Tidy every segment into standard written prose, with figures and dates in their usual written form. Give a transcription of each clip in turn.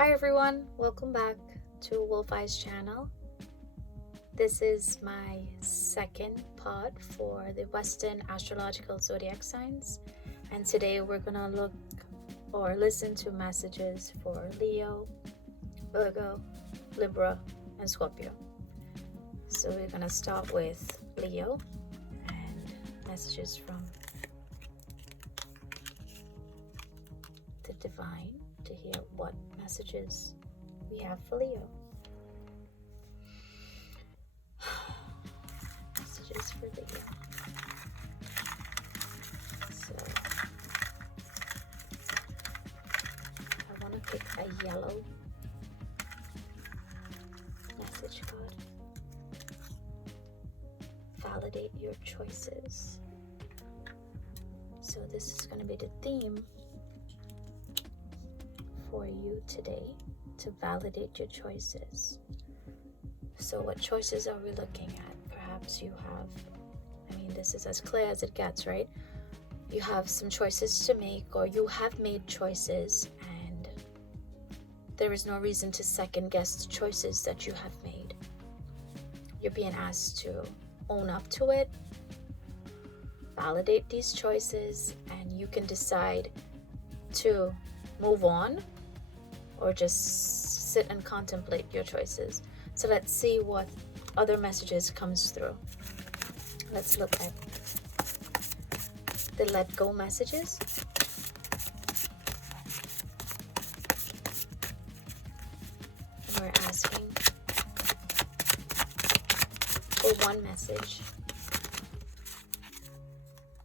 Hi everyone, welcome back to Wolf Eyes channel. This is my second part for the Western Astrological Zodiac Signs, and today we're gonna look or listen to messages for Leo, Virgo, Libra, and Scorpio. So we're gonna start with Leo and messages from the divine to hear what messages we have for Leo. Messages for Leo. So I want to pick a yellow message card. Validate your choices. So this is going to be the theme for you today, to validate your choices. So what choices are we looking at? Perhaps you have, this is as clear as it gets, right? You have some choices to make, or you have made choices, and there is no reason to second guess the choices that you have made. You're being asked to own up to it, validate these choices, and you can decide to move on or just sit and contemplate your choices. So let's see what other messages comes through. Let's look at the let go messages. And we're asking for one message.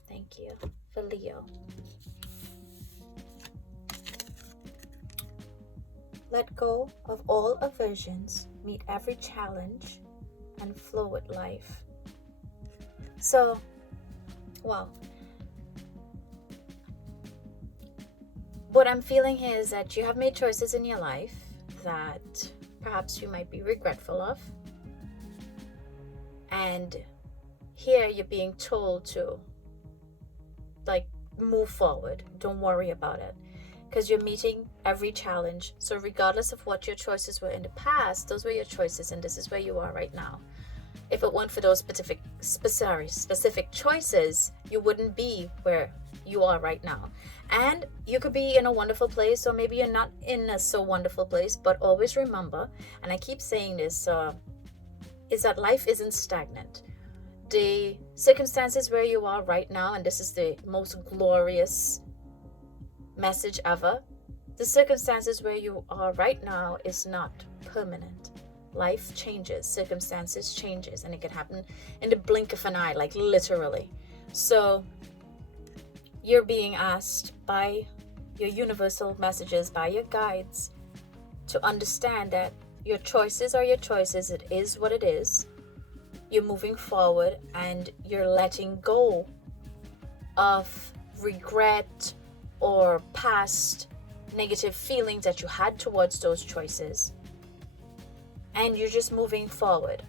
Thank you. For Leo. Let go of all aversions, meet every challenge, and flow with life. So, wow. What I'm feeling here is that you have made choices in your life that perhaps you might be regretful of. And here you're being told to, move forward. Don't worry about it. Because you're meeting every challenge. So regardless of what your choices were in the past, those were your choices, and this is where you are right now. If it weren't for those specific choices, you wouldn't be where you are right now. And you could be in a wonderful place, or maybe you're not in a so wonderful place, but always remember, and I keep saying this, is that life isn't stagnant. The circumstances where you are right now, and this is the most glorious message ever, the circumstances where you are right now is not permanent. Life changes, circumstances changes, and it can happen in the blink of an eye, literally. So you're being asked by your universal messages, by your guides, to understand that your choices are your choices. It is what it is. You're moving forward, and you're letting go of regret or past negative feelings that you had towards those choices, and you're just moving forward,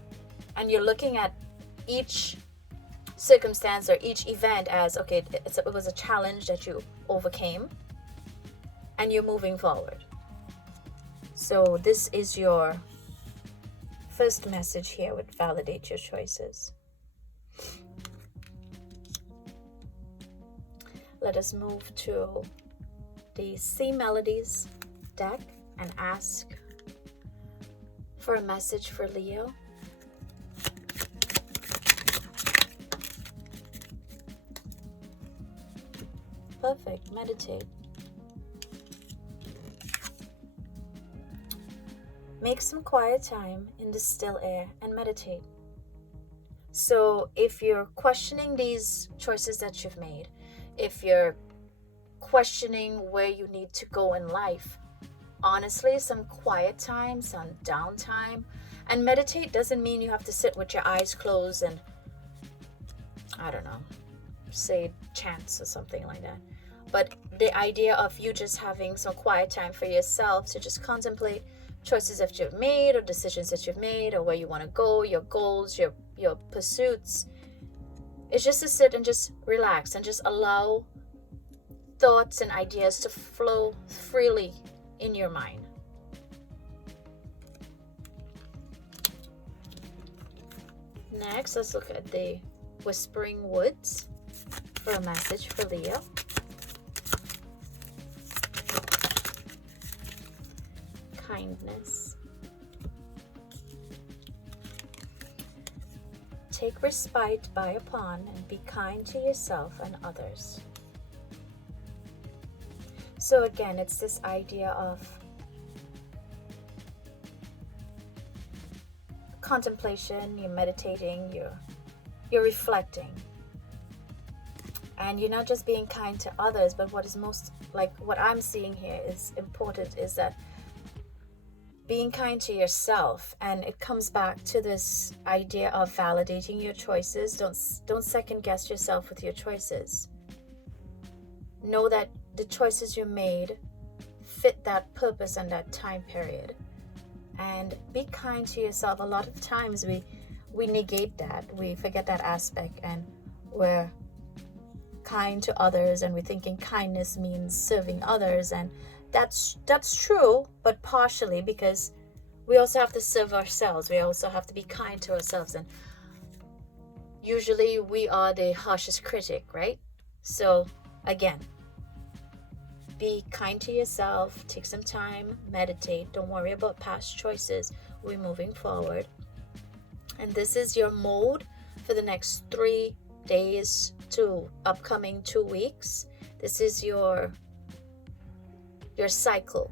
and you're looking at each circumstance or each event as, okay, it was a challenge that you overcame, and you're moving forward. So this is your first message here with validate your choices. Let us move to the C Melodies deck and ask for a message for Leo. Perfect. Meditate. Make some quiet time in the still air and meditate. So if you're questioning these choices that you've made, if you're questioning where you need to go in life, honestly, some quiet time, some downtime, and meditate doesn't mean you have to sit with your eyes closed and, say chants or something like that. But the idea of you just having some quiet time for yourself to just contemplate choices that you've made, or decisions that you've made, or where you want to go, your goals, your pursuits, is just to sit and just relax and just allow thoughts and ideas to flow freely in your mind. Next, let's look at the Whispering Woods for a message for Leo. Kindness. Take respite by upon and be kind to yourself and others. So again, it's this idea of contemplation. You're meditating, you're reflecting, and you're not just being kind to others, but what is most, like what I'm seeing here is important, is that being kind to yourself. And it comes back to this idea of validating your choices. Don't second guess yourself with your choices. Know that the choices you made fit that purpose and that time period, and be kind to yourself. A lot of times we negate that, we forget that aspect, and we're kind to others and we're thinking kindness means serving others, and that's true, but partially, because we also have to serve ourselves. We also have to be kind to ourselves, and usually we are the harshest critic, right? So again, be kind to yourself, take some time, meditate, don't worry about past choices. We're moving forward, and this is your mode for the next 3 days to upcoming 2 weeks. This is your cycle.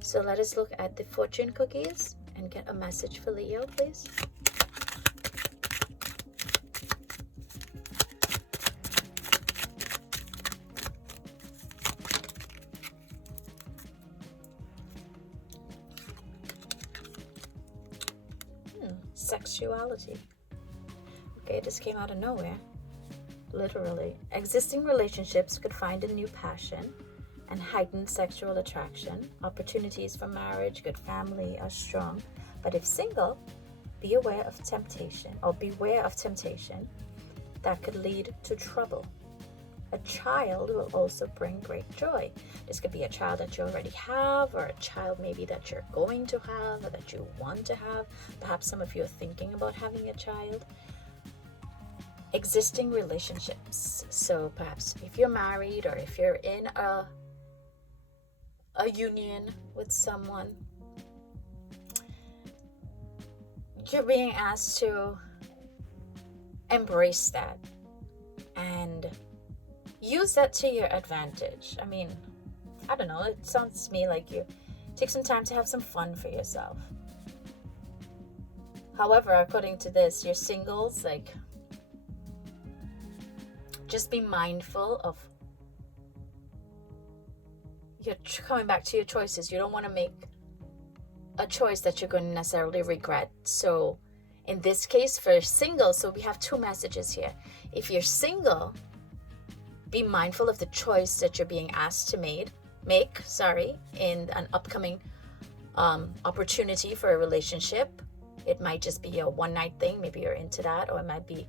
So let us look at the fortune cookies and get a message for Leo, please. Sexuality. Okay, this came out of nowhere. Literally. Existing relationships could find a new passion and heightened sexual attraction. Opportunities for marriage, good family are strong. But if single, be aware of temptation, or beware of temptation that could lead to trouble. A child will also bring great joy. This could be a child that you already have, or a child maybe that you're going to have, or that you want to have. Perhaps some of you are thinking about having a child. Existing relationships. So perhaps if you're married, or if you're in a union with someone, you're being asked to embrace that and use that to your advantage. I mean, I don't know, it sounds to me like you take some time to have some fun for yourself. However, according to this, you're singles, like, just be mindful of you're coming back to your choices. You don't want to make a choice that you're going to necessarily regret. So in this case, for single, so we have 2 messages here. If you're single, be mindful of the choice that you're being asked to make in an upcoming opportunity for a relationship. It might just be a one-night thing. Maybe you're into that, or it might be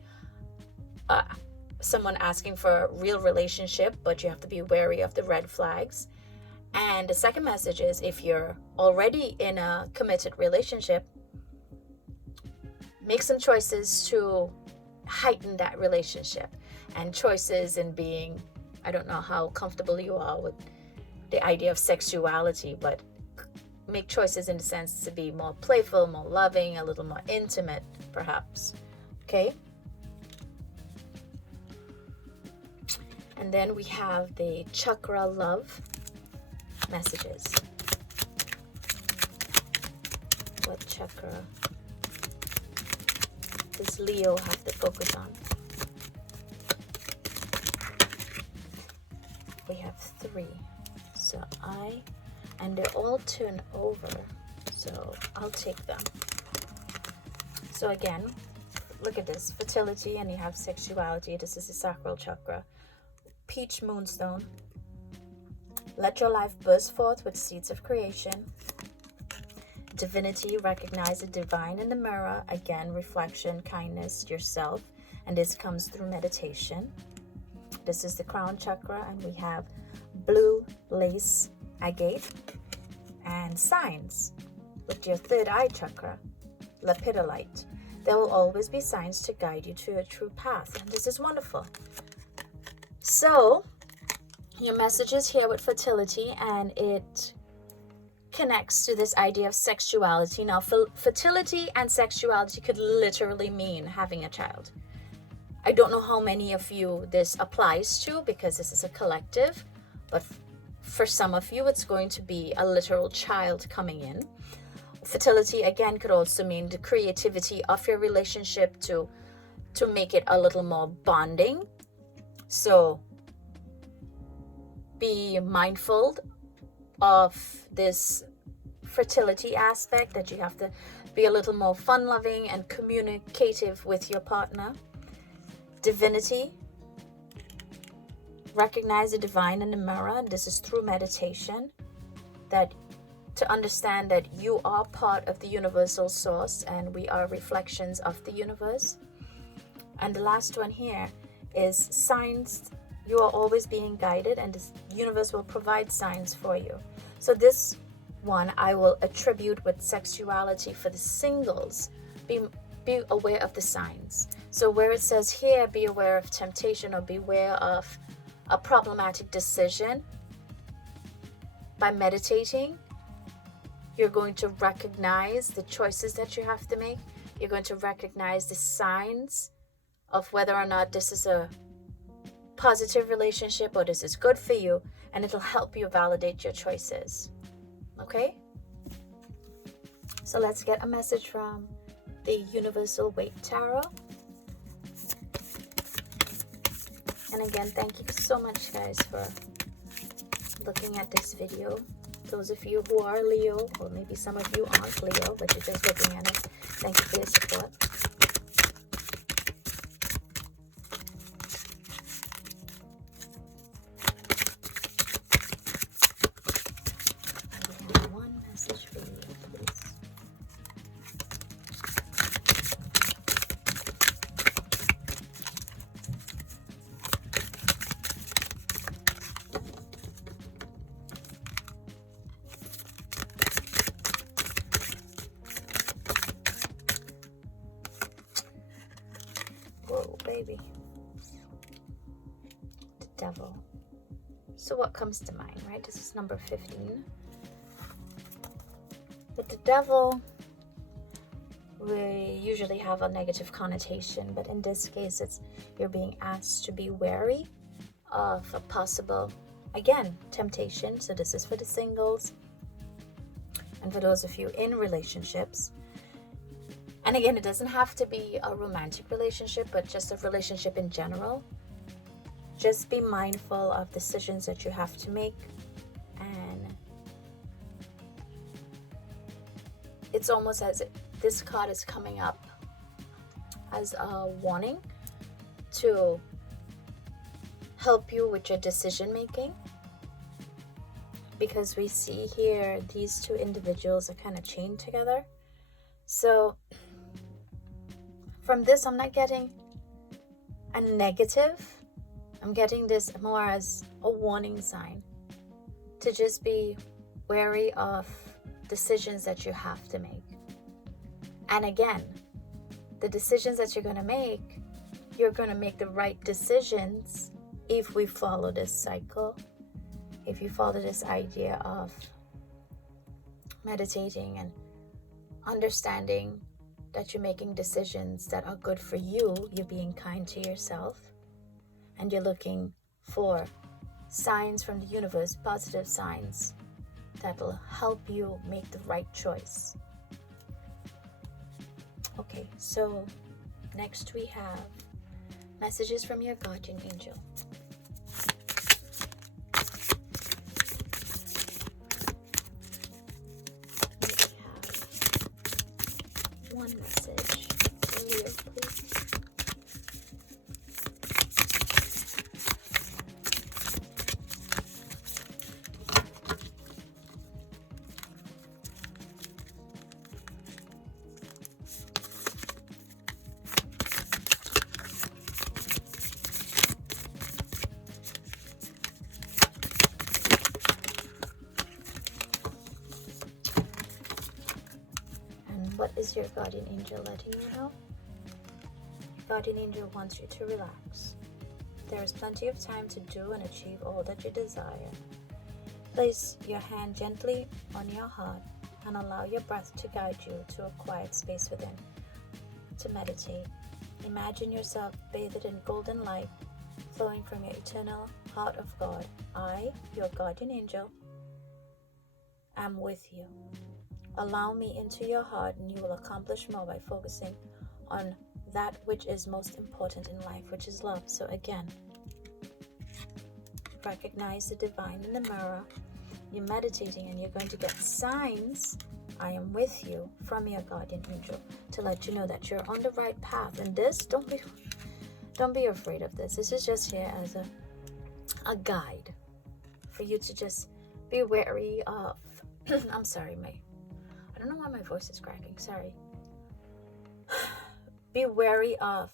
someone asking for a real relationship, but you have to be wary of the red flags. And the second message is, if you're already in a committed relationship, make some choices to heighten that relationship. And choices in being, I don't know how comfortable you are with the idea of sexuality, but make choices in the sense to be more playful, more loving, a little more intimate, perhaps. Okay? And then we have the Chakra Love messages. What chakra does Leo have to focus on? We have 3. So and they're all turned over. So I'll take them. So again, look at this. Fertility, and you have sexuality. This is the sacral chakra. Peach moonstone. Let your life burst forth with seeds of creation. Divinity, recognize the divine in the mirror. Again, reflection, kindness, yourself. And this comes through meditation. This is the crown chakra, and we have blue lace agate. And signs with your third eye chakra, lapidolite. There will always be signs to guide you to a true path. And this is wonderful. So, your message is here with fertility, and it connects to this idea of sexuality. Now, fertility and sexuality could literally mean having a child. I don't know how many of you this applies to, because this is a collective, but for some of you, it's going to be a literal child coming in. Fertility, again, could also mean the creativity of your relationship to make it a little more bonding. So be mindful of this fertility aspect, that you have to be a little more fun-loving and communicative with your partner. Divinity. Recognize the divine in the mirror. This is through meditation, that to understand that you are part of the universal source and we are reflections of the universe. And the last one here is signs. You are always being guided, and the universe will provide signs for you. So this one I will attribute with sexuality for the singles. Be aware of the signs. So where it says here, be aware of temptation or beware of a problematic decision, by meditating, you're going to recognize the choices that you have to make. You're going to recognize the signs of whether or not this is a positive relationship or this is good for you, and it'll help you validate your choices. Okay? So let's get a message from the Universal Waite Tarot. And again, thank you so much, guys, for looking at this video. Those of you who are Leo, or maybe some of you aren't Leo, but you're just looking at it, thank you for your support. We have one message for you, please. Whoa, baby. The devil. So what comes to mind, right? This is number 15. But the devil, we usually have a negative connotation, but in this case, it's you're being asked to be wary of a possible, again, temptation. So this is for the singles and for those of you in relationships. And again, it doesn't have to be a romantic relationship, but just a relationship in general. Just be mindful of decisions that you have to make. And it's almost as if this card is coming up as a warning to help you with your decision making. Because we see here these two individuals are kind of chained together. So from this, I'm not getting a negative. I'm getting this more as a warning sign to just be wary of decisions that you have to make. And again, the decisions that you're going to make the right decisions if we follow this cycle, if you follow this idea of meditating and understanding that you're making decisions that are good for you, you're being kind to yourself, and you're looking for signs from the universe, positive signs that will help you make the right choice. Okay, so next we have messages from your guardian angel. One message from Leo, please. what is your guardian angel letting you know? Your guardian angel wants you to relax. There is plenty of time to do and achieve all that you desire. Place your hand gently on your heart and allow your breath to guide you to a quiet space within. To meditate, imagine yourself bathed in golden light flowing from your eternal heart of God. I, your guardian angel, am with you. Allow me into your heart and you will accomplish more by focusing on that which is most important in life, which is love. So again, recognize the divine in the mirror. You're meditating and you're going to get signs, I am with you, from your guardian angel to let you know that you're on the right path. And this, don't be afraid of this. This is just here as a guide for you to just be wary of. I'm sorry, I don't know why my voice is cracking. Sorry. Be wary of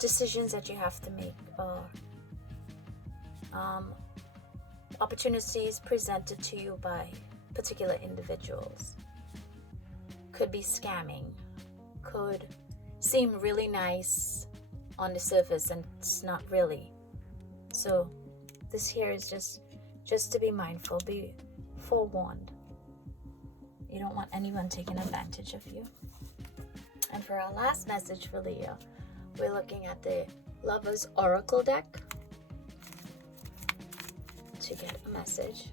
decisions that you have to make, or opportunities presented to you by particular individuals. Could be scamming, could seem really nice on the surface and it's not really. So this here is just to be mindful, be forewarned. You don't want anyone taking advantage of you. And for our last message for Leo, we're looking at the Lover's Oracle deck to get a message.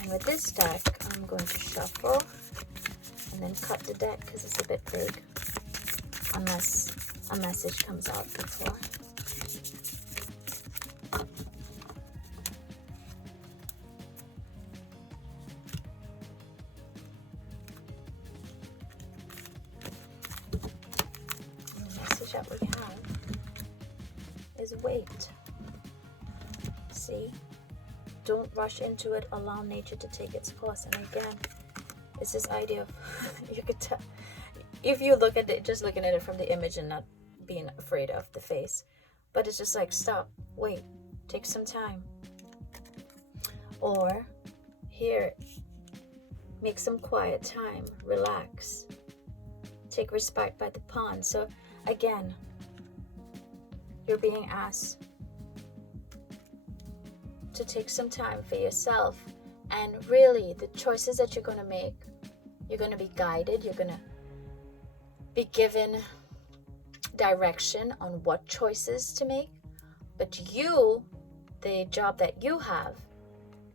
And with this deck, I'm going to shuffle and then cut the deck because it's a bit big, unless a message comes out before. The message that we have is Waite. See? Don't rush into it. Allow nature to take its course. And again, it's this idea of you could tell if you look at it, just looking at it from the image and not being afraid of the face. But it's just like, stop, wait, take some time. Or here, make some quiet time, relax, take respite by the pond. So again, you're being asked to take some time for yourself, and really the choices that you're going to make, you're going to be guided, you're going to be given direction on what choices to make. But you, the job that you have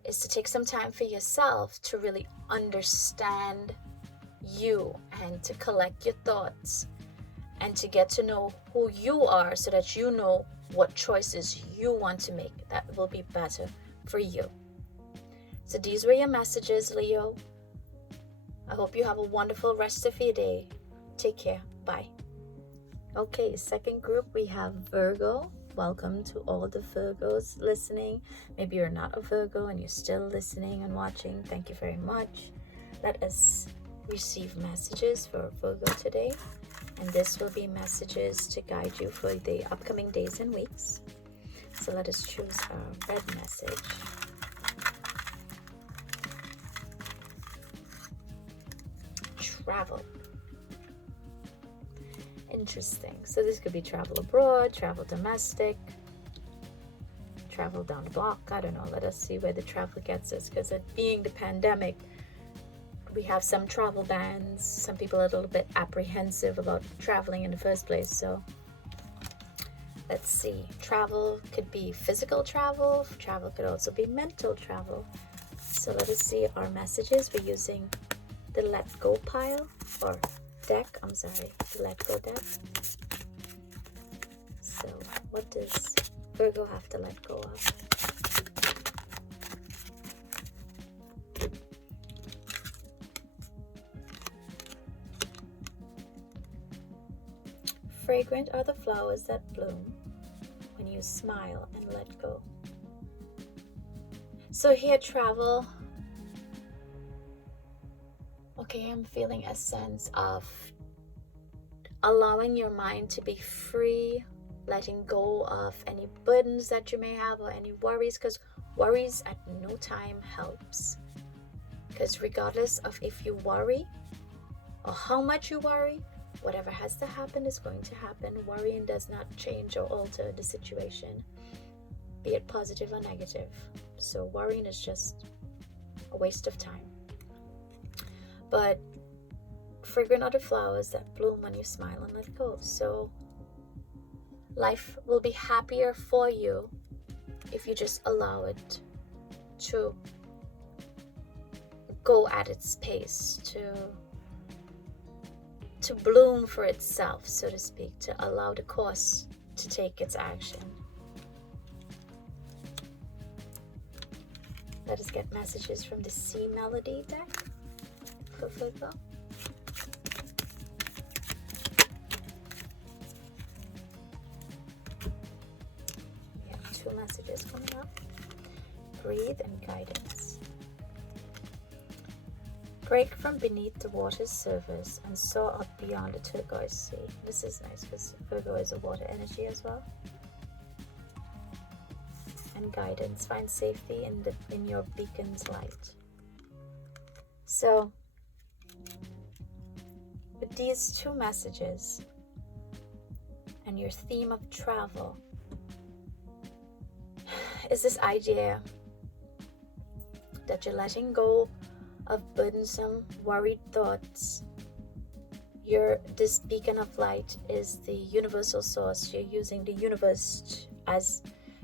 is to take some time for yourself to really understand you and to collect your thoughts and to get to know who you are so that you know what choices you want to make that will be better for you. So these were your messages, Leo. I hope you have a wonderful rest of your day. Take care. Bye. Okay, second group, we have Virgo. Welcome to all the Virgos listening. Maybe you're not a Virgo and you're still listening and watching. Thank you very much. Let us receive messages for Virgo today. And this will be messages to guide you for the upcoming days and weeks. So let us choose a red message. Travel. Interesting. So this could be travel abroad, travel domestic, travel down the block. I don't know. Let us see where the travel gets us. Because it being the pandemic, we have some travel bans. Some people are a little bit apprehensive about traveling in the first place. So let's see. Travel could be physical travel. Travel could also be mental travel. So let us see our messages. We're using the Let Go pile or deck. I'm sorry, the Let Go deck. So what does Virgo have to let go of? Fragrant are the flowers that bloom when you smile and let go. So here, travel. Okay, I'm feeling a sense of allowing your mind to be free, letting go of any burdens that you may have or any worries, because worries at no time helps. Because regardless of if you worry or how much you worry, whatever has to happen is going to happen. Worrying does not change or alter the situation, be it positive or negative. So worrying is just a waste of time. But fragrant are the flowers that bloom when you smile and let go. So life will be happier for you if you just allow it to go at its pace, to bloom for itself, so to speak, to allow the course to take its action. Let us get messages from the Sea Melody deck for Virgo. We have 2 messages coming up. Breathe and guidance. Break from beneath the water's surface and soar up beyond the turquoise sea. This is nice because Virgo is a water energy as well. And guidance. Find safety in your beacon's light. So, with these 2 messages and your theme of travel, is this idea that you're letting go of burdensome, worried thoughts. This beacon of light is the universal source. You're using the universe as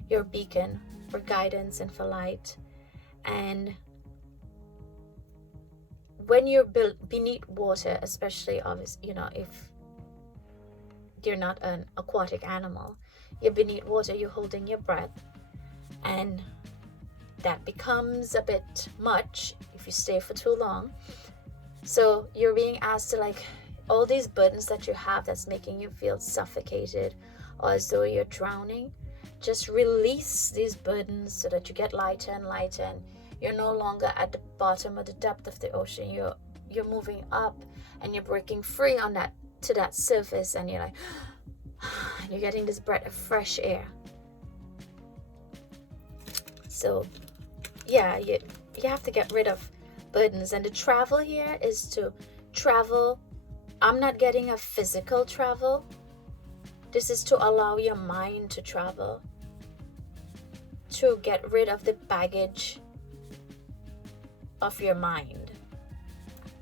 your beacon for guidance and for light. And when you're beneath water, especially obviously, if you're not an aquatic animal, you're beneath water, you're holding your breath, and that becomes a bit much if you stay for too long. So you're being asked to, all these burdens that you have that's making you feel suffocated or as though you're drowning, just release these burdens so that you get lighter and lighter, and you're no longer at the bottom or the depth of the ocean. You're moving up and you're breaking free to that surface, and you're you're getting this breath of fresh air. So yeah, you have to get rid of burdens. And the travel here is to travel. I'm not getting a physical travel. This is to allow your mind to travel, to get rid of the baggage of your mind.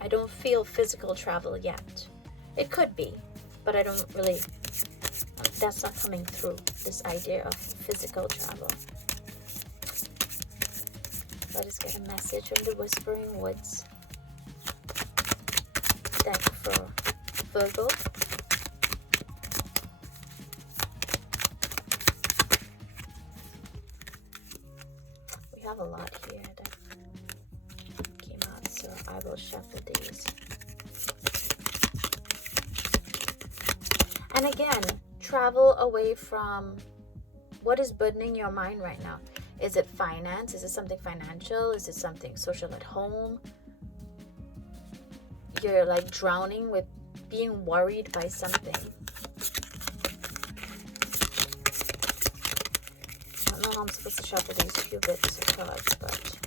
I don't feel physical travel yet. It could be, but I don't really, that's not coming through, this idea of physical travel. Let us get a message from the Whispering Woods deck for Virgo. We have a lot here that came out, so I will shuffle these. And again, travel away from what is burdening your mind right now. Is it finance? Is it something financial? Is it something social at home? You're drowning with being worried by something. I don't know how I'm supposed to shuffle these few bits of cards, but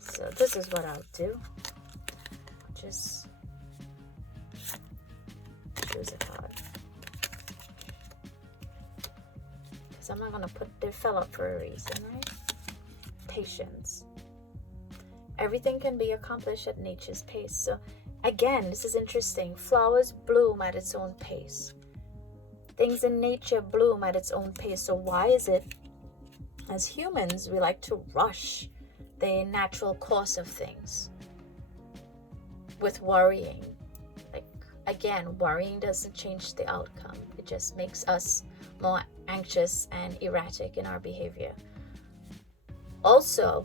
so this is what I'll do. Just choose a card. Because I'm not going to they fell up for a reason, right? Patience. Everything can be accomplished at nature's pace. So again, this is interesting. Flowers bloom at its own pace. Things in nature bloom at its own pace. So why is it, as humans, we like to rush the natural course of things with worrying? Again, worrying doesn't change the outcome. It just makes us more anxious and erratic in our behavior. Also,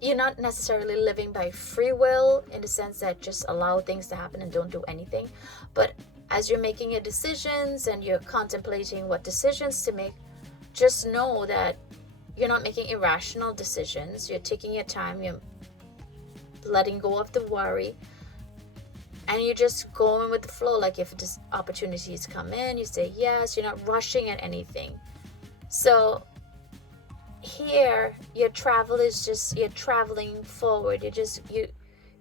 you're not necessarily living by free will in the sense that just allow things to happen and don't do anything. But as you're making your decisions and you're contemplating what decisions to make, just know that you're not making irrational decisions. You're taking your time. You're letting go of the worry. and you're just going with the flow. Like if this opportunities come in, you say yes. You're not rushing at anything. So here your travel is just, you're traveling forward.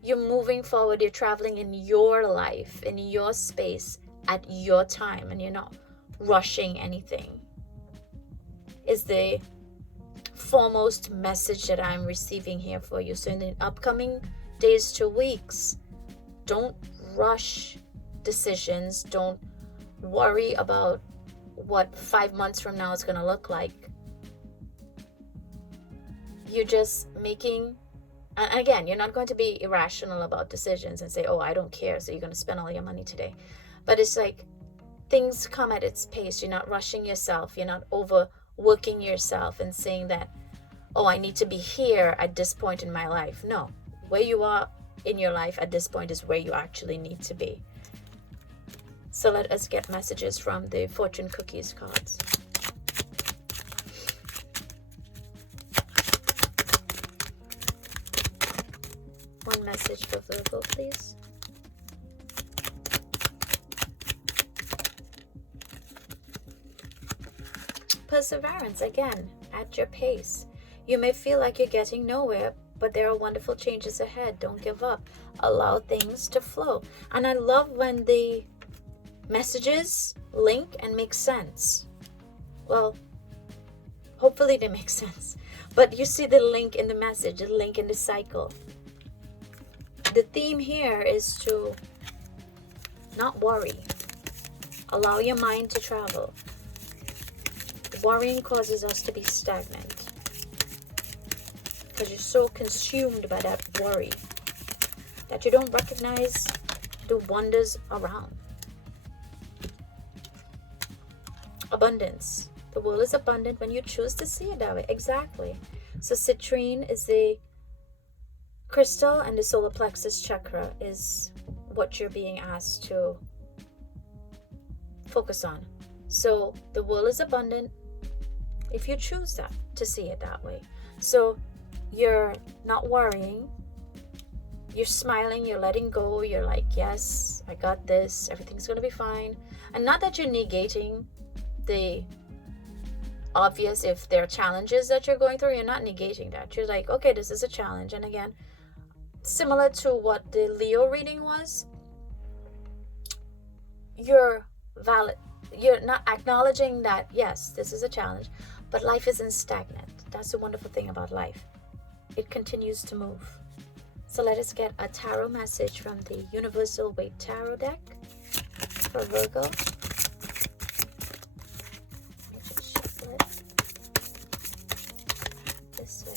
You're moving forward. You're traveling in your life, in your space, at your time, and you're not rushing anything, is the foremost message that I'm receiving here for you. So in the upcoming days to weeks, don't rush decisions. Don't worry about what 5 months from now is going to look like. You're just making, and again, you're not going to be irrational about decisions and say, oh, I don't care, so you're going to spend all your money today. But it's like things come at its pace. You're not rushing yourself. You're not overworking yourself and saying that, oh, I need to be here at this point in my life. No, where you are in your life at this point is where you actually need to be. So let us get messages from the fortune cookies cards. One message for Virgo, please. Perseverance, again, at your pace. You may feel like you're getting nowhere, but there are wonderful changes ahead. Don't give up. Allow things to flow. And I love when the messages link and make sense. Well, hopefully they make sense. But you see the link in the message, the link in the cycle. The theme here is to not worry. Allow your mind to travel. Worrying causes us to be stagnant because you're so consumed by that worry that you don't recognize the wonders around. Abundance. The world is abundant when you choose to see it that way. Exactly. So citrine is the crystal, and the solar plexus chakra is what you're being asked to focus on. So the world is abundant if you choose that, to see it that way. So you're not worrying, you're smiling, you're letting go, you're like, yes, I got this, everything's going to be fine. And not that you're negating the obvious. If there are challenges that you're going through, you're not negating that. You're like, okay, this is a challenge. And again, similar to what the Leo reading was, you're valid. You're not acknowledging that, yes, this is a challenge, but life isn't stagnant. That's the wonderful thing about life. It continues to move. So let us get a tarot message from the Universal Waite Tarot deck for Virgo. Let me just shuffle it this way.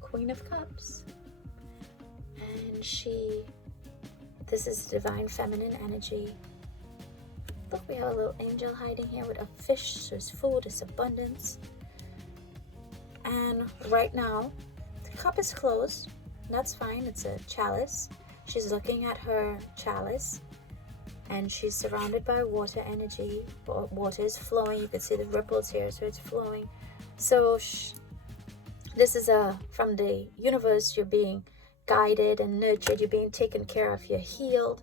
Queen of Cups, and this is divine feminine energy. Look, we have a little angel hiding here with a fish. There's food, there's abundance, and right now the cup is closed. That's fine. It's a chalice. She's looking at her chalice, and she's surrounded by water energy. Water is flowing. You can see the ripples here, so it's flowing. So this is from the universe. You're being guided and nurtured. You're being taken care of. You're healed.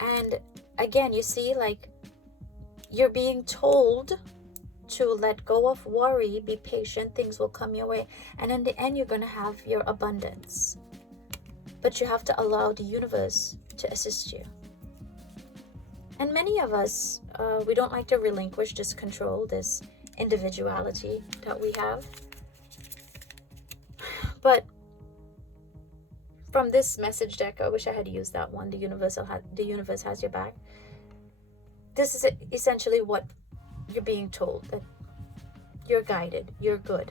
And again, you see, like, you're being told to let go of worry, be patient, things will come your way. And in the end, you're going to have your abundance. But you have to allow the universe to assist you. And many of us, we don't like to relinquish this control, this individuality that we have. But from this message deck, I wish I had used that one. The universe has your back. This is essentially what you're being told, that you're guided, you're good.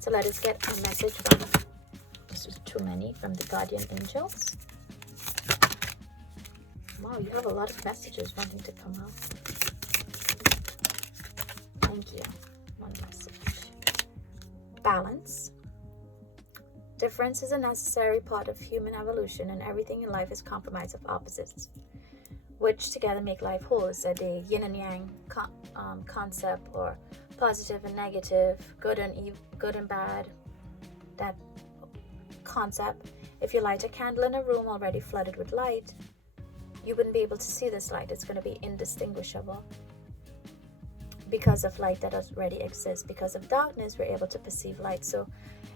So let us get a message from, this is too many, from the guardian angels. Wow, you have a lot of messages wanting to come out. Thank you. One message. Balance. Difference is a necessary part of human evolution, and everything in life is compromise of opposites, which together make life whole. Is that the yin and yang concept, or positive and negative, good and evil, good and bad. That concept. If you light a candle in a room already flooded with light, you wouldn't be able to see this light. It's going to be indistinguishable because of light that already exists. Because of darkness, we're able to perceive light. So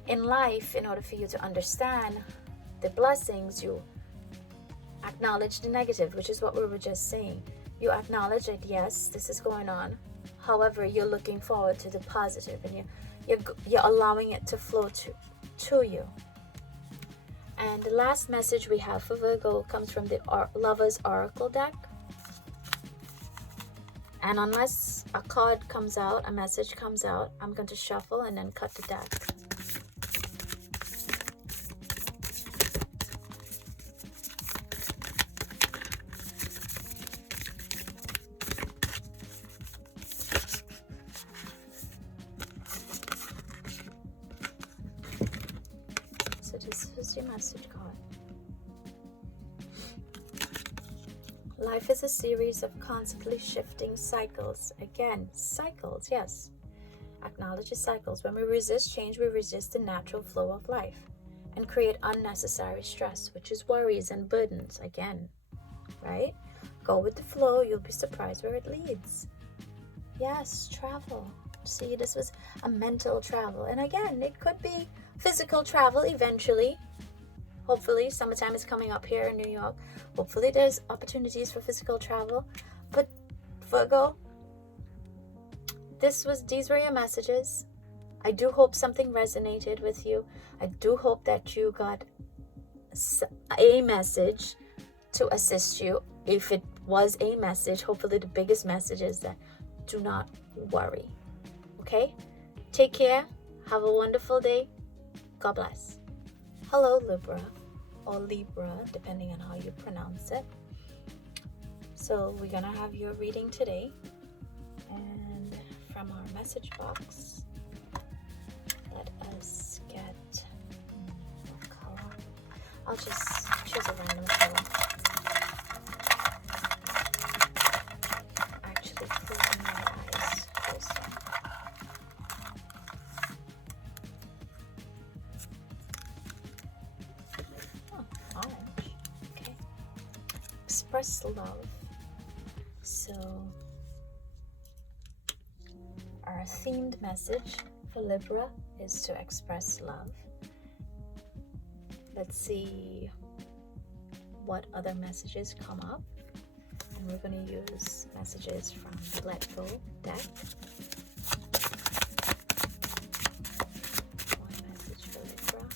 in life, in order for you to understand the blessings, you acknowledge the negative, which is what we were just saying. You acknowledge that yes, this is going on. However, you're looking forward to the positive, and you're allowing it to flow to you. And the last message we have for Virgo comes from the Lover's Oracle deck. And unless a card comes out, a message comes out, I'm going to shuffle and then cut the deck. So this is your message card. Life is a series of constantly shifting cycles. Again, cycles, yes. Acknowledge the cycles. When we resist change, we resist the natural flow of life and create unnecessary stress, which is worries and burdens. Again, right? Go with the flow. You'll be surprised where it leads. Yes, travel. See, this was a mental travel. And again, it could be physical travel eventually. Hopefully, summertime is coming up here in New York. Hopefully, there's opportunities for physical travel. But Virgo, these were your messages. I do hope something resonated with you. I do hope that you got a message to assist you. If it was a message, hopefully the biggest message is that do not worry. Okay? Take care. Have a wonderful day. God bless. Hello, Libra, or Libra, depending on how you pronounce it. So we're going to have your reading today. And from our message box, let us get what color? I'll just choose a random color. Actually, closing my eyes. Orange. Okay. Express love. So our themed message for Libra is to express love. Let's see what other messages come up. And we're going to use messages from the Let Go deck. One message for Libra.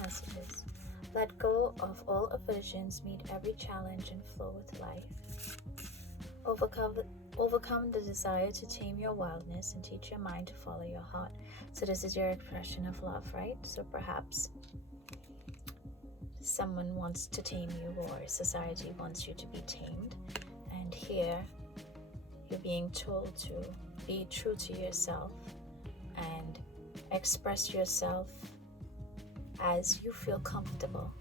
Messages. Let go of all aversions, meet every challenge and flow with life. Overcome the desire to tame your wildness and teach your mind to follow your heart. So this is your expression of love, right? So perhaps someone wants to tame you, or society wants you to be tamed. And here you're being told to be true to yourself and express yourself as you feel comfortable.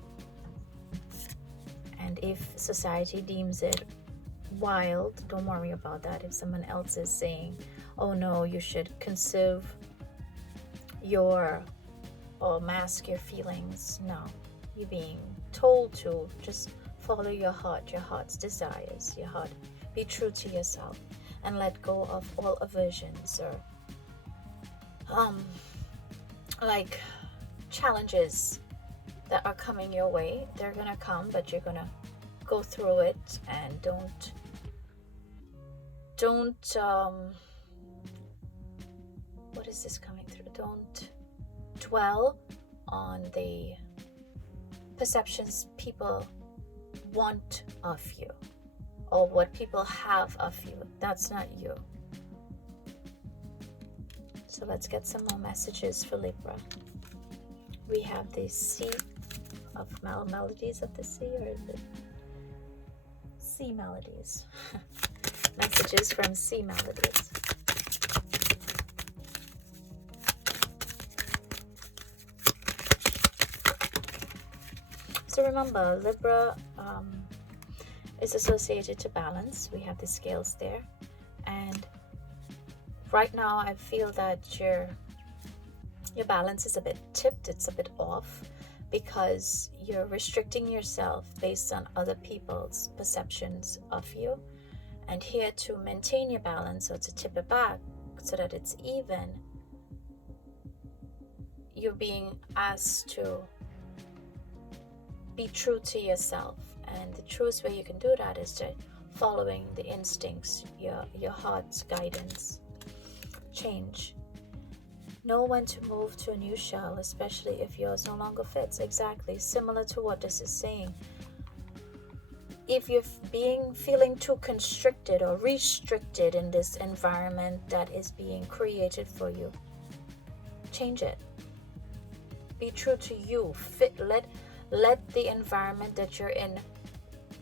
And if society deems it wild, don't worry about that. If someone else is saying, oh no, you should conserve your or mask your feelings, no, you're being told to just follow your heart's desires, your heart. Be true to yourself and let go of all aversions or like challenges that are coming your way. They're gonna come, but you're gonna go through it, and don't what is this coming through? Don't dwell on the perceptions people want of you or what people have of you. That's not you. So let's get some more messages for Libra. We have the Sea of Melodies of the Sea, or is it Sea Melodies? Messages from Sea Melodies. So remember, Libra is associated to balance. We have the scales there, and right now I feel that your balance is a bit tipped, it's a bit off, because you're restricting yourself based on other people's perceptions of you. And here, to maintain your balance or to tip it back so that it's even, you're being asked to be true to yourself. And the truest way you can do that is to following the instincts, your heart's guidance. Change. Know when to move to a new shell, especially if yours no longer fits. Exactly, similar to what this is saying. If you're feeling too constricted or restricted in this environment that is being created for you, change it. Be true to you. Let the environment that you're in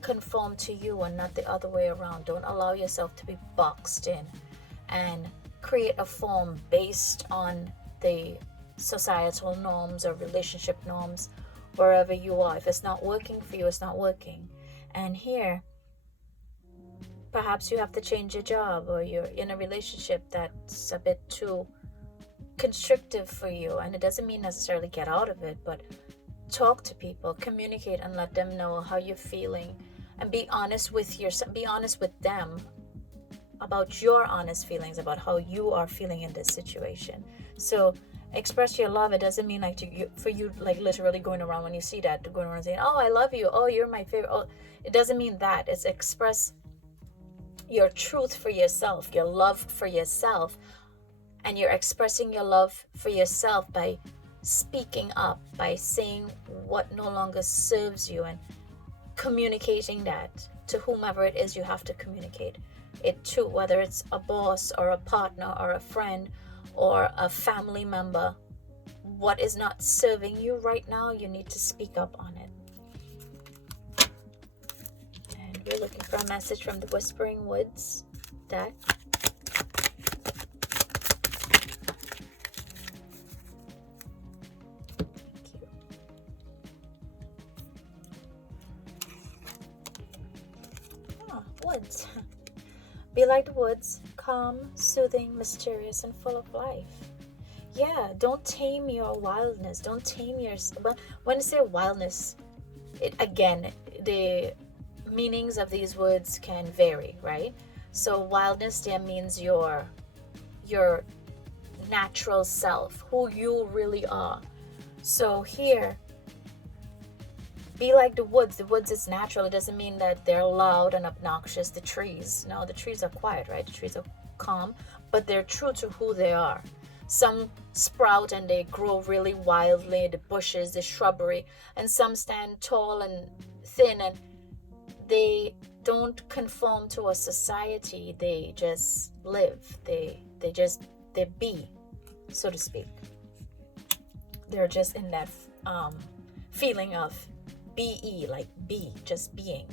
conform to you and not the other way around. Don't allow yourself to be boxed in and create a form based on the societal norms or relationship norms wherever you are. If it's not working for you, it's not working. And here, perhaps you have to change your job, or you're in a relationship that's a bit too constrictive for you. And it doesn't mean necessarily get out of it, but talk to people, communicate, and let them know how you're feeling, and be honest with yourself, be honest with them about your honest feelings about how you are feeling in this situation. So express your love. It doesn't mean like for you like literally going around when you see that, going around saying, oh, I love you, oh, you're my favorite. Oh, it doesn't mean that. It's express your truth for yourself, your love for yourself, and you're expressing your love for yourself by speaking up, by saying what no longer serves you, and communicating that to whomever it is you have to communicate it to, whether it's a boss or a partner or a friend or a family member. What is not serving you right now, you need to speak up on it. And we're looking for a message from the Whispering Woods deck. Woods. Be like the woods, calm, soothing, mysterious, and full of life. Yeah, don't tame your wildness. Don't tame your... When I say wildness, the meanings of these words can vary, right? So wildness there means your natural self, who you really are. So here, be like the woods. The woods is natural. It doesn't mean that they're loud and obnoxious. The trees, no, the trees are quiet, right? The trees are calm, but they're true to who they are. Some sprout and they grow really wildly, the bushes, the shrubbery, and some stand tall and thin, and they don't conform to a society. They just live. They be, so to speak. They're just in that feeling of be, like be, just being.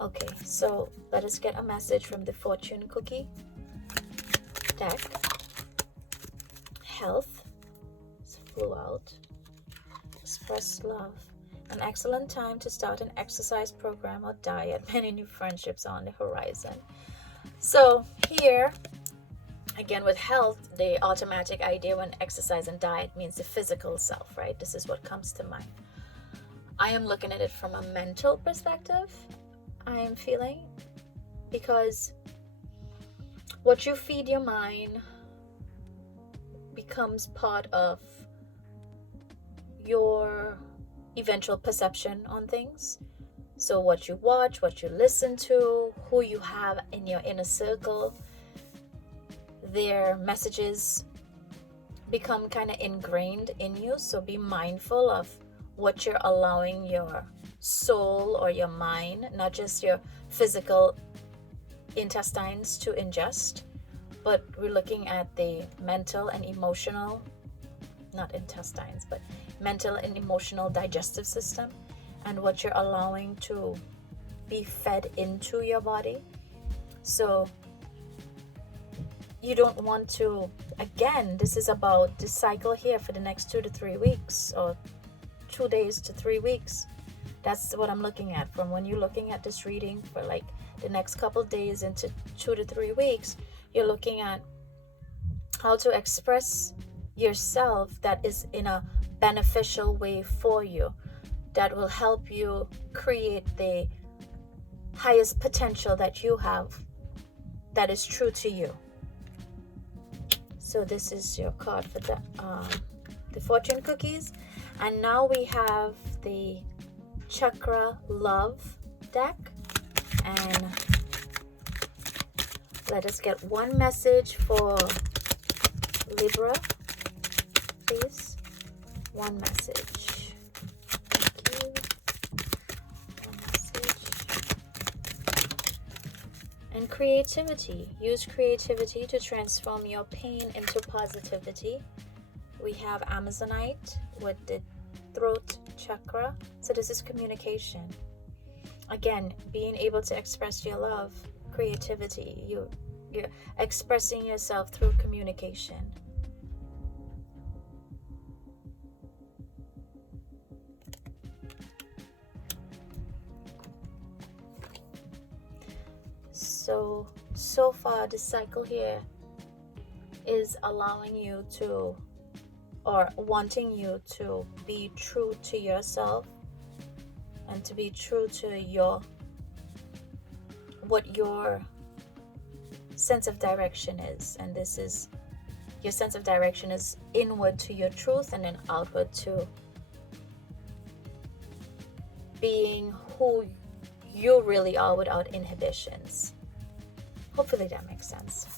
Okay, so let us get a message from the Fortune Cookie deck. Health flew out. Express love. An excellent time to start an exercise program or diet. Many new friendships on the horizon. So here, again, with health, the automatic idea when exercise and diet means the physical self, right? This is what comes to mind. I am looking at it from a mental perspective, I am feeling, because what you feed your mind becomes part of your eventual perception on things. So what you watch, what you listen to, who you have in your inner circle, their messages become kind of ingrained in you. So be mindful of what you're allowing your soul or your mind, not just your physical intestines, to ingest, but we're looking at the mental and emotional, not intestines, but mental and emotional digestive system, and what you're allowing to be fed into your body. So you don't want to, again, this is about the cycle here for the next 2 to 3 weeks, or 2 days to 3 weeks. That's what I'm looking at. From when you're looking at this reading for like the next couple days into 2 to 3 weeks, you're looking at how to express yourself that is in a beneficial way for you, that will help you create the highest potential that you have, that is true to you. So this is your card for the fortune cookies. And now we have the Chakra Love deck, and let us get one message for Libra, please. One message. Thank you. One message. And creativity. Use creativity to transform your pain into positivity. We have Amazonite with the throat chakra. So this is communication. Again, being able to express your love, creativity. You're expressing yourself through communication. So far the cycle here is allowing you to, or wanting you to be true to yourself and to be true to what your sense of direction is. And this is, your sense of direction is inward to your truth, and then outward to being who you really are without inhibitions. Hopefully that makes sense.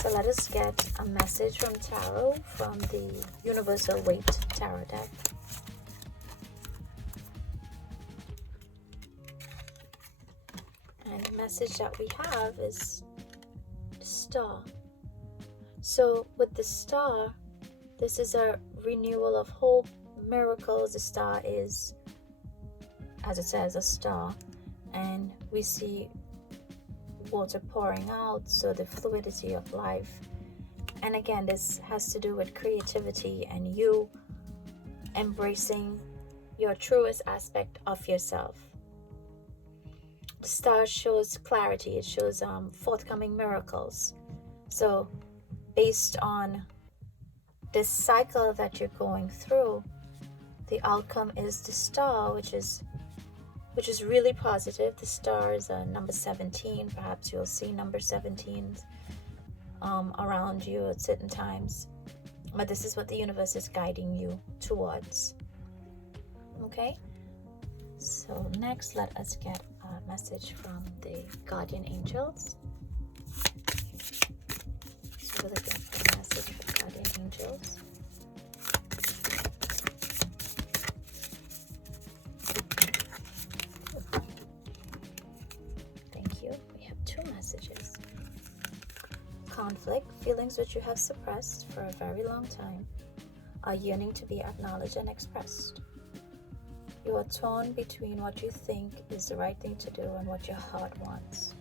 So let us get a message from Tarot, from the Universal Waite Tarot deck. And the message that we have is the Star. So with the Star, this is a renewal of hope, miracles. The Star is, as it says, a star. And we see water pouring out, so the fluidity of life. And again, this has to do with creativity and you embracing your truest aspect of yourself. The star shows clarity. It shows forthcoming miracles. So based on this cycle that you're going through, the outcome is the Star, which is really positive. The Star is a number 17. Perhaps you'll see number 17s around you at certain times. But this is what the universe is guiding you towards. Okay? So next, let us get a message from the guardian angels. So we're looking for a message for guardian angels. Messages. Conflict, feelings which you have suppressed for a very long time, are yearning to be acknowledged and expressed. You are torn between what you think is the right thing to do and what your heart wants.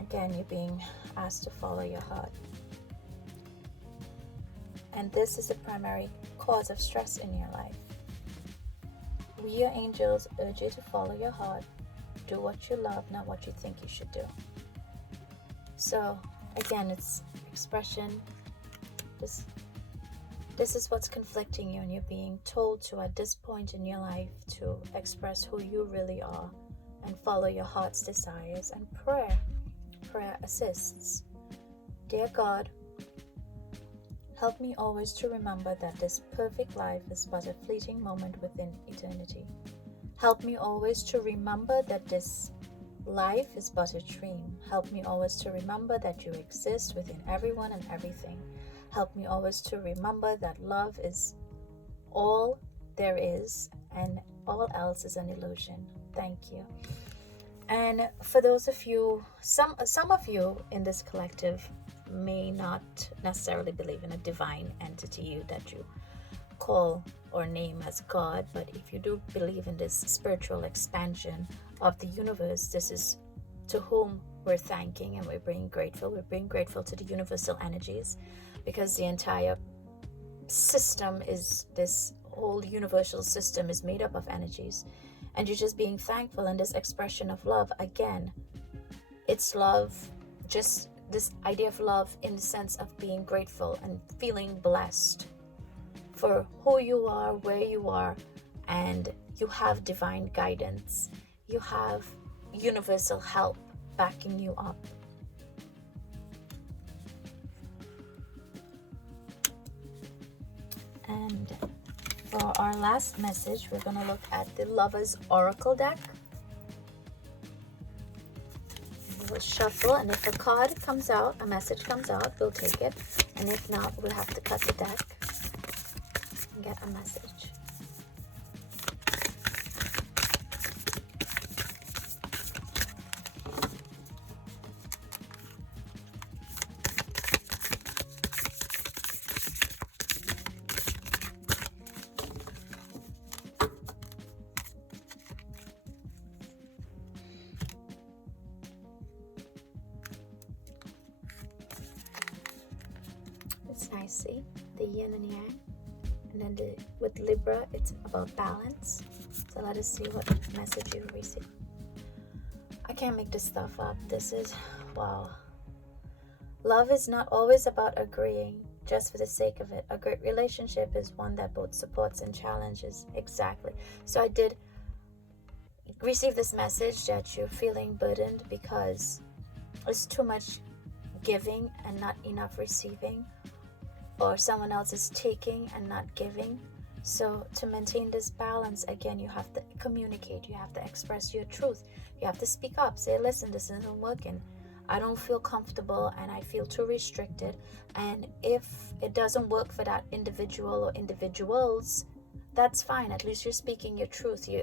Again, you're being asked to follow your heart. And this is the primary cause of stress in your life. We, your angels, urge you to follow your heart. Do what you love, not what you think you should do. So again, it's expression. This is what's conflicting you, and you're being told to, at this point in your life, to express who you really are and follow your heart's desires. And prayer assists. Dear God, help me always to remember that this perfect life is but a fleeting moment within eternity. Help me always to remember that this Life is but a dream. Help me always to remember that you exist within everyone and everything. Help me always to remember that love is all there is and all else is an illusion. Thank you. And for those of you, some of you in this collective may not necessarily believe in a divine entity that you call or name as God, but if you do believe in this spiritual expansion of the universe, this is to whom we're thanking and we're being grateful. We're being grateful to the universal energies, because the entire system is, this whole universal system is made up of energies, and you're just being thankful. And this expression of love, again, it's love, just this idea of love in the sense of being grateful and feeling blessed for who you are, where you are, and you have divine guidance. You have universal help backing you up. And for our last message, we're going to look at the Lover's Oracle deck. We'll shuffle, and if a card comes out, a message comes out, we'll take it. And if not, we'll have to cut the deck and get a message. It's nice, see? The yin and yang. And then with Libra, it's about balance. So let us see what message you receive. I can't make this stuff up. This is, wow. Love is not always about agreeing just for the sake of it. A great relationship is one that both supports and challenges. Exactly. So I did receive this message that you're feeling burdened because it's too much giving and not enough receiving, or someone else is taking and not giving. So to maintain this balance, again, you have to communicate, you have to express your truth, you have to speak up, say, listen, this isn't working, I don't feel comfortable and I feel too restricted. And if it doesn't work for that individual or individuals, that's fine. At least you're speaking your truth, you're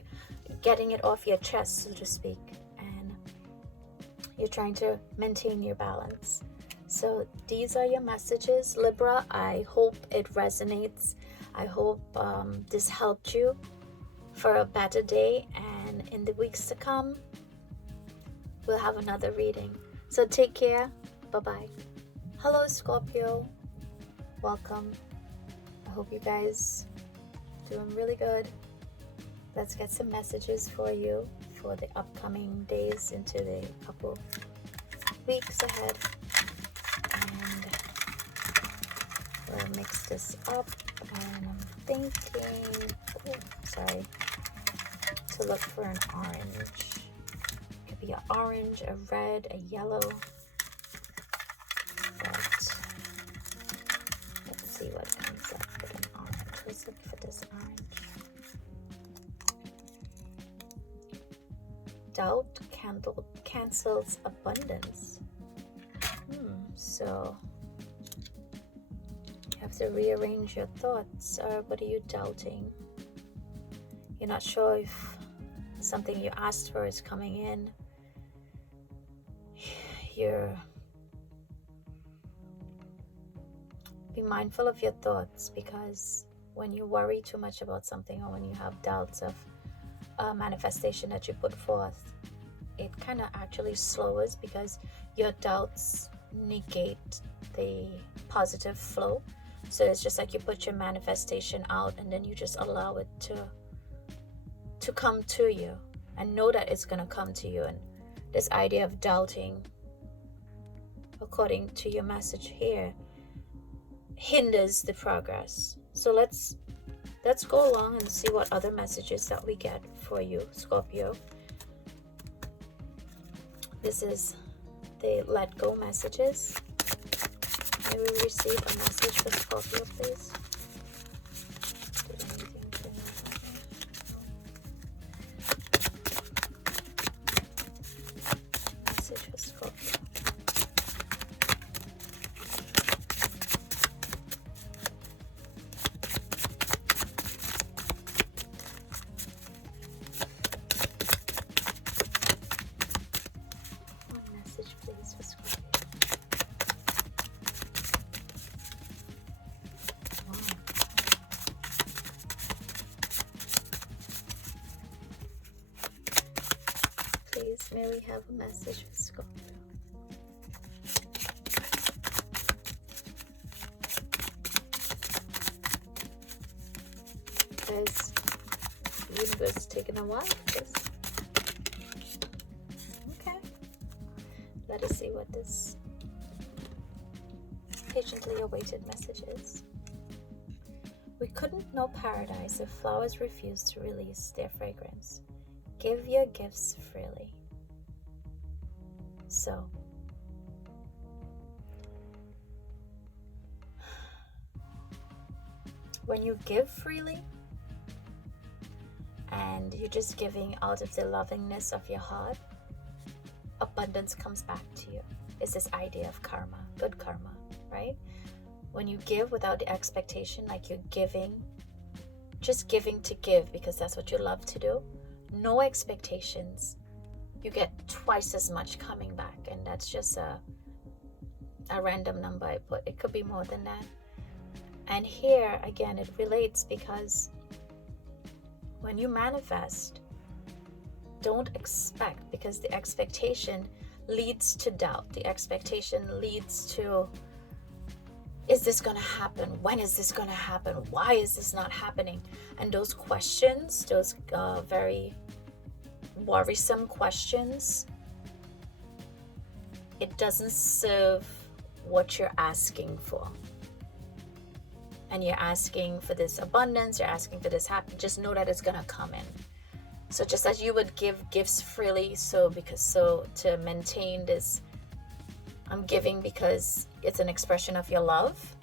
getting it off your chest, so to speak, and you're trying to maintain your balance. So these are your messages, Libra. I hope it resonates. I hope this helped you for a better day. And in the weeks to come, we'll have another reading. So take care. Bye-bye. Hello, Scorpio. Welcome. I hope you guys doing really good. Let's get some messages for you for the upcoming days into the couple weeks ahead. And we'll mix this up, and I'm thinking, to look for an orange. It could be an orange, a red, a yellow, but let's see what comes up with an orange. Let's look for this orange. Doubt cancels abundance. So you have to rearrange your thoughts. What are you doubting? You're not sure if something you asked for is coming in. Be mindful of your thoughts, because when you worry too much about something, or when you have doubts of a manifestation that you put forth, it kind of actually slows, because your doubts negate the positive flow. So it's just like you put your manifestation out, and then you just allow it to come to you, and know that it's going to come to you. And this idea of doubting, according to your message here, hinders the progress. So let's go along and see what other messages that we get for you, Scorpio. This is the let go messages. May we receive a message for Scorpio, please? have a message for Scorpio. Guys, the universe is taking a while for this. Okay. Let us see what this patiently awaited message is. We couldn't know paradise if flowers refused to release their fragrance. Give your gifts freely. So, when you give freely and you're just giving out of the lovingness of your heart, abundance comes back to you. It's this idea of karma, good karma, right? When you give without the expectation, like you're giving, just giving to give because that's what you love to do, no expectations, you get twice as much coming back. And that's just a random number I put. It could be more than that. And here again, it relates because when you manifest, don't expect, because the expectation leads to doubt. The expectation leads to, is this going to happen? When is this going to happen? Why is this not happening? And those questions, those very worrisome questions, it doesn't serve what you're asking for. And you're asking for this abundance, you're asking for this happen. Just know that it's going to come in. So just as you would give gifts freely, so to maintain this, I'm giving because it's an expression of your love,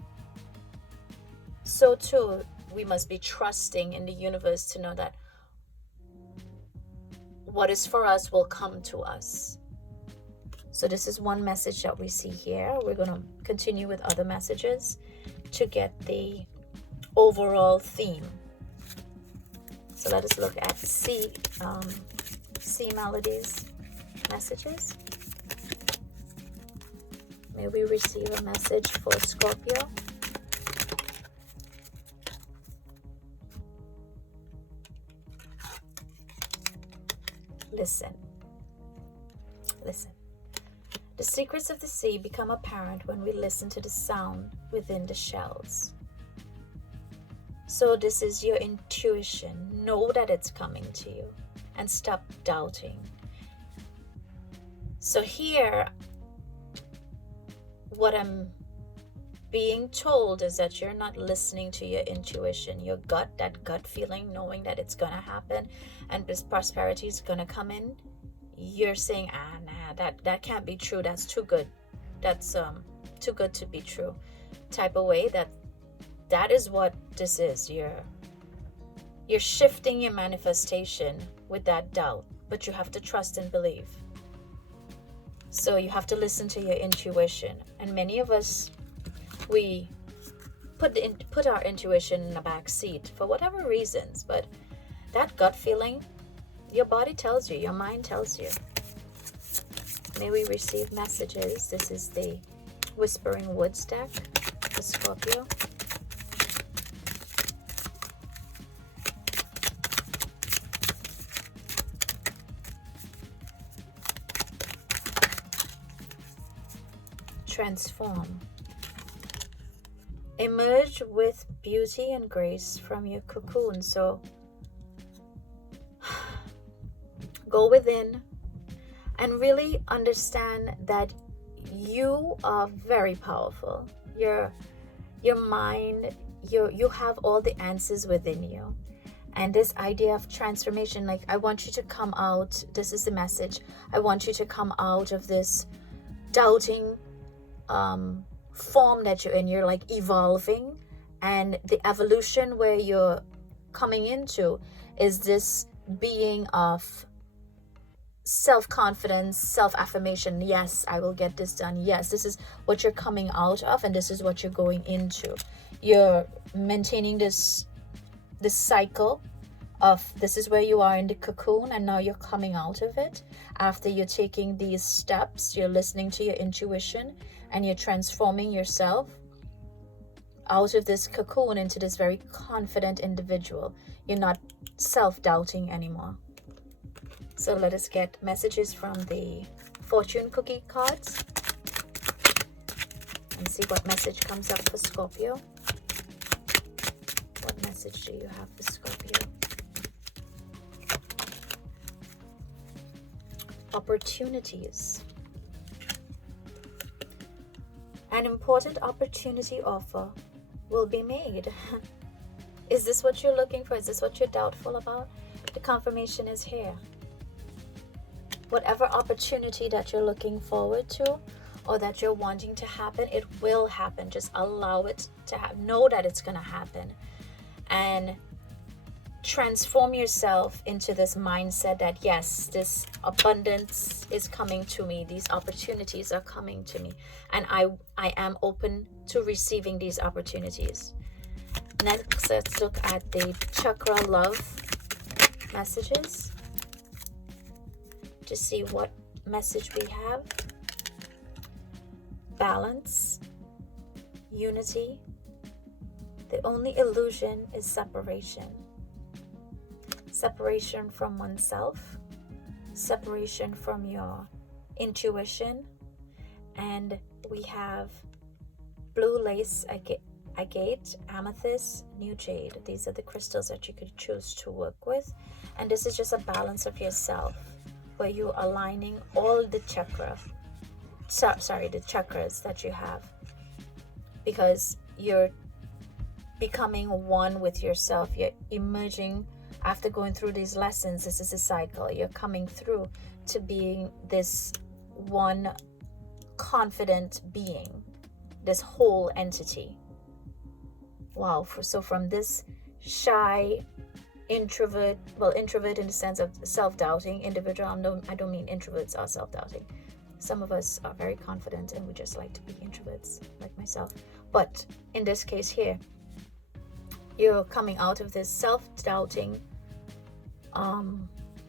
so too we must be trusting in the universe to know that what is for us will come to us. So this is one message that we see here. We're going to continue with other messages to get the overall theme. So let us look at C Melodies messages. May we receive a message for Scorpio. Listen. Listen. The secrets of the sea become apparent when we listen to the sound within the shells. So this is your intuition. Know that it's coming to you and stop doubting. So here, what I'm being told is that you're not listening to your intuition, your gut, that gut feeling, knowing that it's going to happen and this prosperity is going to come in. You're saying, nah, that can't be true. That's too good. That's too good to be true type of way. That is what this is. You're shifting your manifestation with that doubt, but you have to trust and believe. So you have to listen to your intuition. And many of us, we put our intuition in the back seat for whatever reasons, but that gut feeling, your body tells you, your mind tells you. May we receive messages. This is the Whispering Woods deck for Scorpio. Transform. Emerge with beauty and grace from your cocoon. So go within and really understand that you are very powerful. Your mind, you have all the answers within you. And this idea of transformation, like, I want you to come out, this is the message, I want you to come out of this doubting form that you're in. You're like evolving, and the evolution where you're coming into is this being of self-confidence, self-affirmation. Yes, I will get this done. Yes, this is what you're coming out of, and this is what you're going into. You're maintaining this cycle of, this is where you are in the cocoon, and now you're coming out of it. After you're taking these steps, you're listening to your intuition, and you're transforming yourself out of this cocoon into this very confident individual. You're not self-doubting anymore. So let us get messages from the fortune cookie cards and see what message comes up for Scorpio. What message do you have for Scorpio? Opportunities. An important opportunity offer will be made. Is this what you're looking for? Is this what you're doubtful about? The confirmation is here. Whatever opportunity that you're looking forward to or that you're wanting to happen, it will happen. Just allow it to happen. Know that it's going to happen. And transform yourself into this mindset that yes, this abundance is coming to me. These opportunities are coming to me. And I am open to receiving these opportunities. Next, let's look at the Chakra Love messages to see what message we have. Balance, unity. The only illusion is separation. Separation from oneself, separation from your intuition, and we have blue lace agate, amethyst, new jade. These are the crystals that you could choose to work with, and this is just a balance of yourself where you're aligning all the the chakras that you have, because you're becoming one with yourself. You're emerging after going through these lessons. This is a cycle. You're coming through to being this one confident being, this whole entity. Wow. So from this shy introvert in the sense of self-doubting individual, I don't mean introverts are self-doubting. Some of us are very confident and we just like to be introverts, like myself. But in this case here, you're coming out of this self-doubting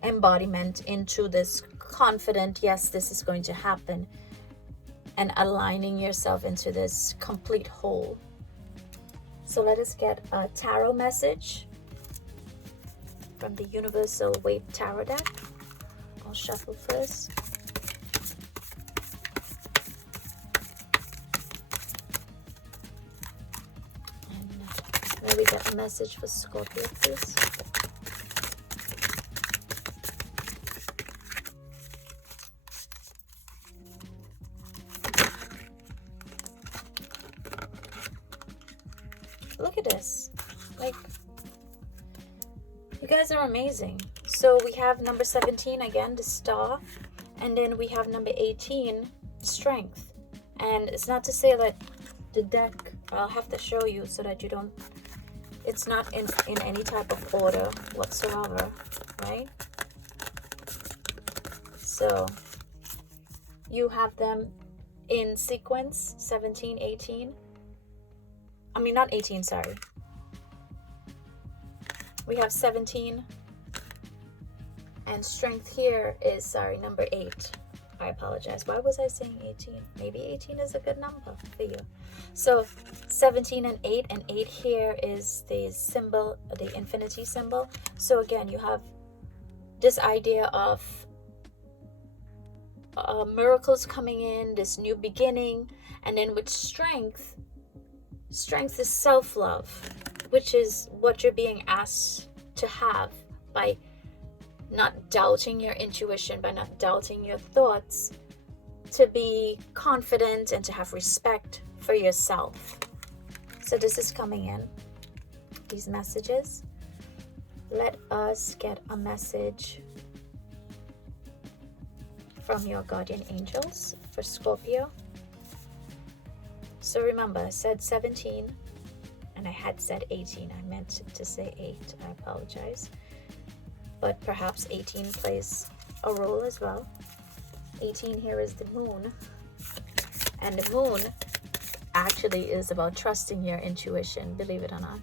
embodiment into this confident, yes, this is going to happen, and aligning yourself into this complete whole. So let us get a tarot message from the Universal Waite Tarot deck. I'll shuffle first. And may we get a message for Scorpio, please? Look at this. Like, you guys are amazing. So we have number 17 again, the star, and then we have number 18, strength. And it's not to say that the deck, I'll have to show you so that you don't, it's not in any type of order whatsoever, right? So you have them in sequence, 17, 18. I mean, not 18, sorry. We have 17, and strength here is, sorry, number 8. I apologize. Why was I saying 18? Maybe 18 is a good number for you. So 17 and 8 here is the symbol, the infinity symbol. So again, you have this idea of miracles coming in, this new beginning, and then with strength is self-love, which is what you're being asked to have by not doubting your intuition, by not doubting your thoughts, to be confident and to have respect for yourself. So this is coming in, these messages. Let us get a message from your guardian angels for Scorpio. So remember, I said 17 and I had said 18. I meant to say 8. I apologize. But perhaps 18 plays a role as well. 18 here is the moon. And the moon actually is about trusting your intuition, believe it or not.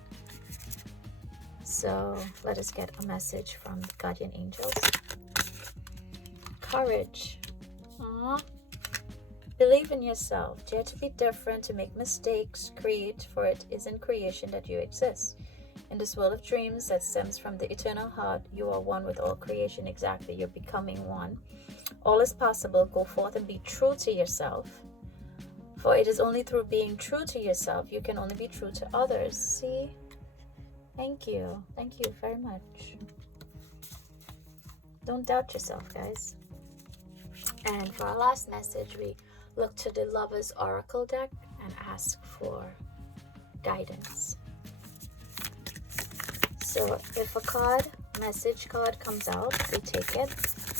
So let us get a message from the guardian angels. Courage. Aww. Believe in yourself. Dare to be different, to make mistakes. Create, for it is in creation that you exist. In this world of dreams that stems from the eternal heart, you are one with all creation. Exactly, you're becoming one. All is possible. Go forth and be true to yourself. For it is only through being true to yourself you can only be true to others. See? Thank you. Thank you very much. Don't doubt yourself, guys. And for our last message, we look to the Lover's Oracle deck and ask for guidance. So if a message card comes out, we take it.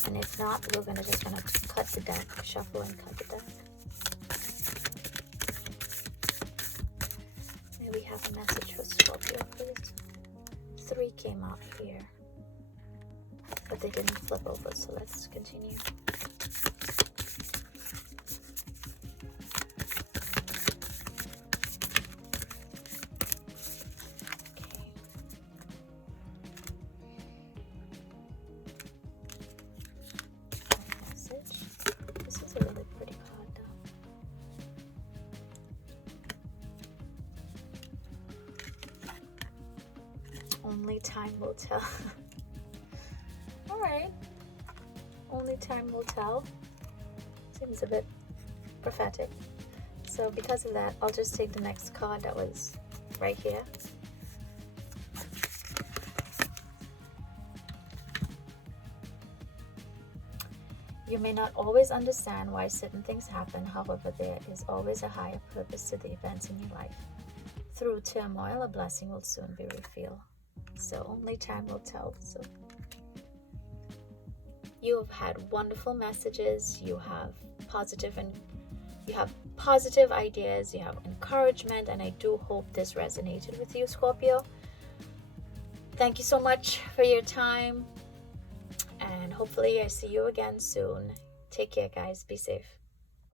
And if not, we're just gonna cut the deck, shuffle and cut the deck. May we have a message for Scorpio, please. 3 came out here, but they didn't flip over, so let's continue. This is a really pretty card though. Only time will tell. Alright. Only time will tell. Seems a bit prophetic. So because of that, I'll just take the next card that was right here. You may not always understand why certain things happen, however, there is always a higher purpose to the events in your life. Through turmoil, a blessing will soon be revealed. So only time will tell. So you have had wonderful messages, you have positive ideas, you have encouragement, and I do hope this resonated with you, Scorpio. Thank you so much for your time. And hopefully I see you again soon. Take care, guys. Be safe.